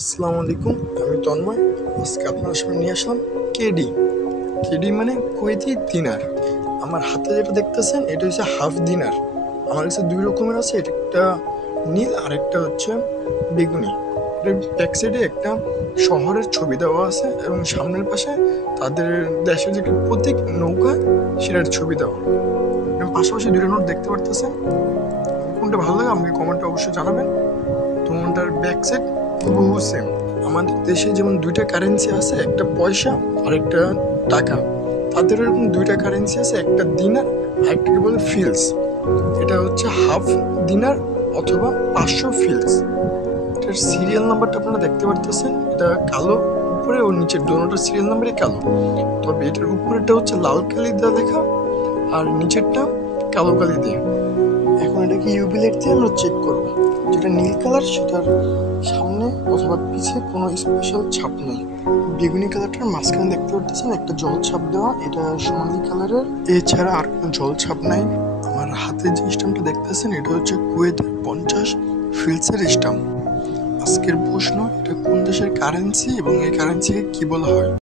আসসালামু আলাইকুম। আমি তন্ময়। আজকে আপনার সামনে নিয়ে আসলাম কেডি। কেডি মানে কুয়েতি দিনার। আমার হাতে যেটা দেখতেছেন এটা হচ্ছে হাফ দিনার। আমার কাছে দুই রকমের আছে, এটা একটা নীল আর একটা হচ্ছে বেগুনি। এটার ব্যাক সাইডে একটা শহরের ছবি দেওয়া আছে এবং সামনের পাশে তাদের দেশের যে একটা প্রতীক নৌকা সেটার ছবি দেওয়া। এবং পাশাপাশি দুইটা নোট দেখতে পারতেছেন। কোনটা ভালো লাগে আমাকে কমেন্টে অবশ্যই জানাবেন। তোমার ব্যাক সাইড হুবহু সেম। আমাদের দেশে যেমন দুইটা কারেন্সি আছে, একটা পয়সা আর একটা টাকা। তাদের এরকম দুইটা কারেন্সি আছে, একটা দিনার আর একটাকে বলে ফিলস। এটা হচ্ছে হাফ দিনার অথবা 500 ফিলস। এটার সিরিয়াল নাম্বারটা আপনারা দেখতে পারতেছেন, এটা কালো উপরে ও নিচের দোনোটার সিরিয়াল নাম্বারই কালো। তবে এটার উপরেরটা হচ্ছে লাল কালি দিয়ে লেখা আর নিচেরটা কালো কালি দিয়ে। এখন এটাকে ইউভি লাইট দিয়ে আমরা চেক করব। যেটা নীল কালার সেটার সামনে অথবা পিছে কোনো স্পেশাল ছাপ নেই। বেগুনি কালারটার মাঝখানে দেখতে পাচ্ছেন একটা জল ছাপ দেওয়া, এটা সোনালী কালারের। এছাড়া আর কোনো জল ছাপ নাই। আমার হাতে যে স্ট্যাম্পটা দেখতেছেন এটা হচ্ছে কুয়েতের 50 ফিলসের স্ট্যাম্প। আজকের প্রশ্ন, এটা কোন দেশের কারেন্সি এবং এই কারেন্সিকে কি বলা হয়?